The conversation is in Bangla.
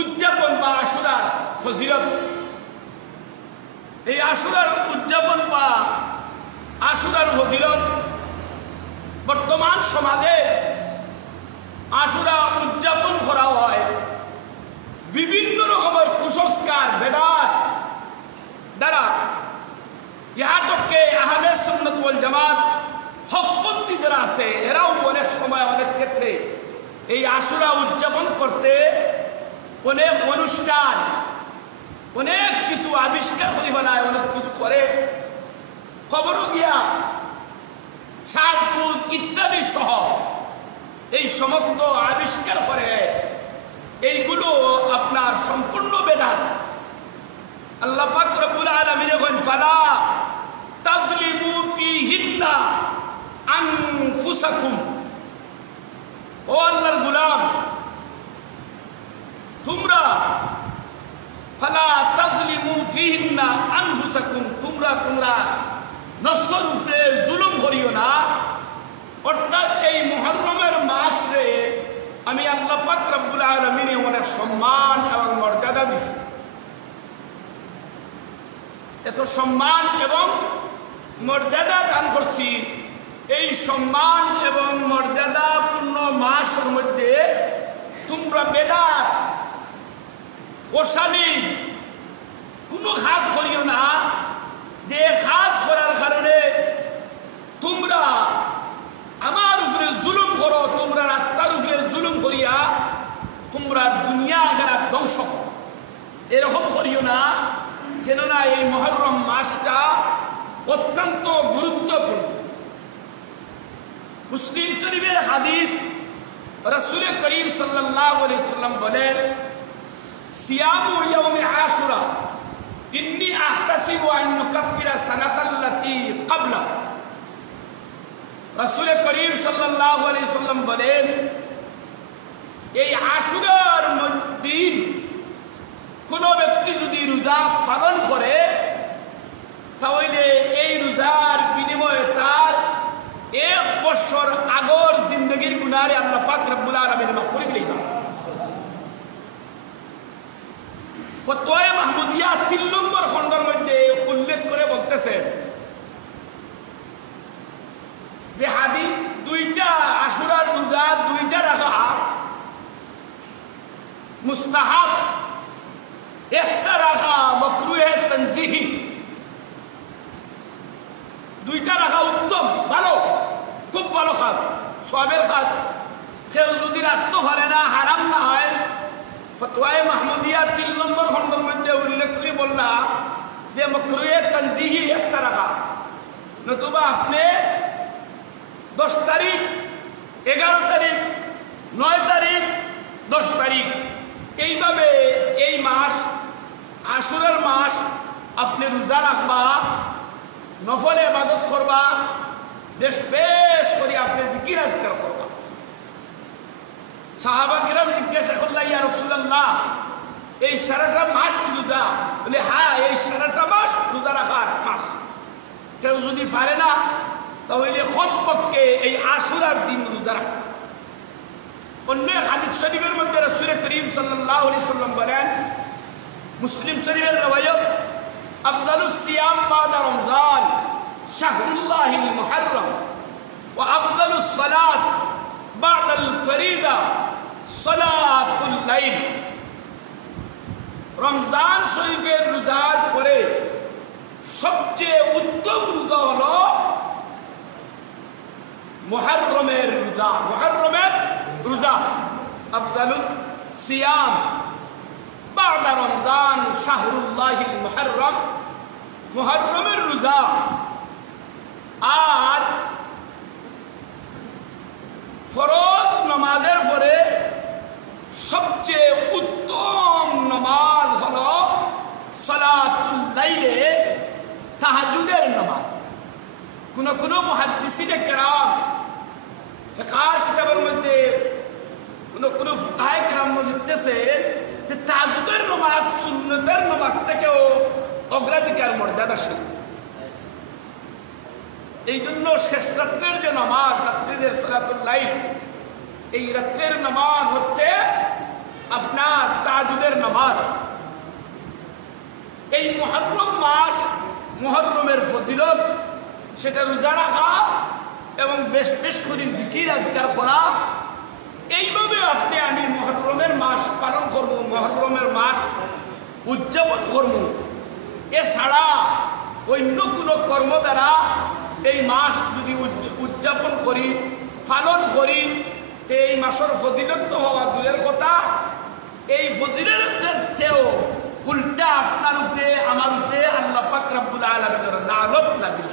উদযাপন বা আশুরার ফজিলত। এই আশুরার উদযাপন বা আশুরার ফজিলত বর্তমান সমাজে আশুরা উদযাপন করা হয় বিভিন্ন রকমের কুসংস্কার বেদাত দ্বারা। ইহাতকে আহলে সুন্নাত ওয়াল জামাত হকপন্থী যারা আছে এরাও অনেক সময় অনেক ক্ষেত্রে এই আশুরা উদযাপন করতে অনেক অনুষ্ঠান অনেক কিছু আবিষ্কার করে ফেলায়, অনেক কিছু করে খবরও গিয়া সাজপুর ইত্যাদি সহ এই সমস্ত আবিষ্কার করে। এইগুলো আপনার সম্পূর্ণ বেদাত। আল্লাহ পাক রব্বুল আলামিন কইন ফালা তাজলিমু ফিহিন্না আনফুসাকুম, ও আল্লাহর গোলাম তোমরা ফালা তাজলিমু ফিহিন্না আনফুসাকুম, তোমরা নফসের উপরে জুলুম করিও না। অর্থাৎ এই মুহররমের মাসে আমি আল্লাহ পাক রব্বুল আলামিন অনেক সম্মান এবং মর্যাদা দিছি। এত সম্মান এবং মর্যাদা দান করছি। এই সম্মান এবং মর্যাদাপূর্ণ মাসের মধ্যে তোমরা বেদাত অশালীন কোনো কাজ করিও না, যে কাজ করার কারণে তোমরা আমার উপরে জুলুম করো, তোমরা আত্মার উপরে জুলুম করিয়া তোমরা দুনিয়া আখিরাত ধ্বংস করো, এরকম করিও না। কেননা এই মুহররম মাসটা অত্যন্ত গুরুত্বপূর্ণ। মুসলিম শরীফের হাদিস রাসূল করিম সাল্লাল্লাহু আলাইহি ওয়াসাল্লাম বলেন, সিয়ামু ইয়াউমি আশুরা ইন্নী আহতাসিবু আন ইউকাফিরা সানাতাল্লাতী ক্বাবলা। রাসূল করিম সাল্লাল্লাহু আলাইহি ওয়াসাল্লাম বলেন, এই আশুরার দিন কোনো ব্যক্তি যদি রোজা পালন করে তাহলে এই রোজার বিনিময়ে তার 1 বছর আগর জিন্দগির গুনাহে আল্লাহ পাক রব্বুল আলামিন মাফ করে দিবেন। ফতোয়া মাহমুদিয়া 3 নম্বর খণ্ডের মধ্যে উল্লেখ করে বলতেছেন যে হাদিস দুইটা আশুরার রোজা দুইটা রাখা মুস্তাহাব, একটা রাখা মাকরুহে তানজিহি। দুইটা রাখা উত্তম, ভালো, খুব ভালো কাজ, সওয়াবের কাজ। কেউ যদি রাখতে পারে না, হারাম না হয়। ফতোয়ায়ে মাহমুদিয়া 3 নম্বর খণ্ডের মধ্যে উল্লেখ করে বললাম যে মাকরুহে তানজিহি একটা রাখা, নতুবা আপনি 10 তারিখ, 11 তারিখ, 9 তারিখ, 10 তারিখ এইভাবে এই মাস আশুরার মাস আপনি রোজা রাখবা, নফল ইবাদত করবা, বেশ বেশ করে আপনি জিকির আজকার করবা। সাহাবা কিরাম জিজ্ঞাসা করলা, ইয়া রাসূলুল্লাহ এই সারাটা মাস কি রোজা? বলে হ্যাঁ, এই সারাটা মাস রোজা রাখার মাস। কেউ যদি পারে না তাহলে কমপক্ষে এই আশুরার দিন রোজা রাখবা। অন্য হাদিস শরীফের মধ্যে রাসূল করিম সাল্লাল্লাহু আলাইহি ওয়াসাল্লাম বলেন, মুসলিম শরীফের রওয়ায়াত, আফদালুস সিয়াম বাদা রমজান শাহরুল্লাহিল মুহররম ওয়া আফদালুস সালাত বাদাল ফরিদা সালাতুল লাইল। রমজান শরীফের রোজার পরে সবচেয়ে উত্তম রোজা হলো মুহররমের রোজা। মুহররমের রোজা আফদালুস সিয়াম বাদা রমজান শাহরুল্লাহিল মুহররম, মুহররমের রোজা। আর ফরজ নামাজের পরে সবচেয়ে উত্তম নামাজ হলো সালাতুল লাইলে, তাহাজ্জুদের নামাজ। কোন কোন মুহাদ্দিসিনে কেরাম ফিকহের কিতাবের মধ্যে কোন কোন ফুকাহায়ে কেরাম লিখতেছে যে তাহাজ্জুদের নামাজ সুন্নতের নামাজ থেকেও অগ্রাধিকার মর্যাদাশীল। এই জন্য শেষ রাত্রের যে নামাজ, রাত্রিদের সালাতুল লাইল, এই রাত্রের নামাজ হচ্ছে আপনার তাহাজ্জুদের নামাজ। এই মুহররম মাস, মুহররমের ফজিলত, সেটা রোজা রাখা এবং বেশ বেশ করে জিকির আজকার করা। এইভাবে আপনি আমি মুহররমের মাস পালন করব, মুহররমের মাস উদযাপন করব। এছাড়া অন্য কোনো কর্ম দ্বারা এই মাস যদি উদযাপন করি, পালন করি, তো এই মাসের ফজিলত তো হওয়া দূরের কথা, এই ফজিলতের চেয়েও উল্টা আপনার উপরে আমার উপরে আল্লাহ পাক রব্বুল আলামিনের লানত নাযিল